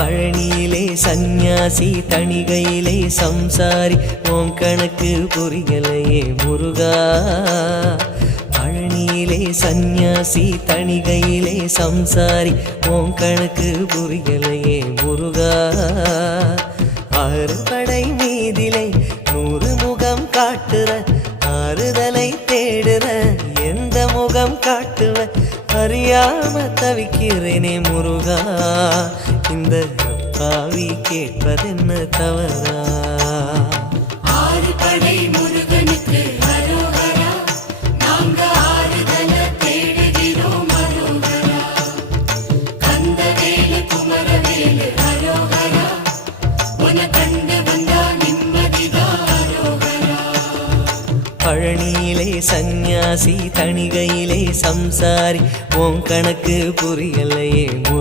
பழனியிலே சந்நியாசி தணிகையிலே சம்சாரி உன் கணக்கு புரியலையே முருகா. பழனியிலே சந்நியாசி தணிகையிலே சம்சாரி உன் கணக்கு புரியலையே முருகா. ஆறுபடை மீதிலே 100 முகம் காட்டுற ஆறுதலை தேடுற எந்த முகம் காட்டுவ அறியாம தவிக்கிறேனே முருகா. இந்த பாவி கேட்பதென்ன தவறா? ஆறுபடை முருகனுக்கு அரோகரா, நாங்க ஆறுதல தேடுகிறோம் அரோகரா. கந்தவேலு குமரவேலு அரோகரா, உன கண்டு வந்தா நிம்மதிதான் அரோகரா. பழனியிலே சந்நியாசி தணிகையிலே சம்சாரி உன் கணக்கு புரியலையே முருகா.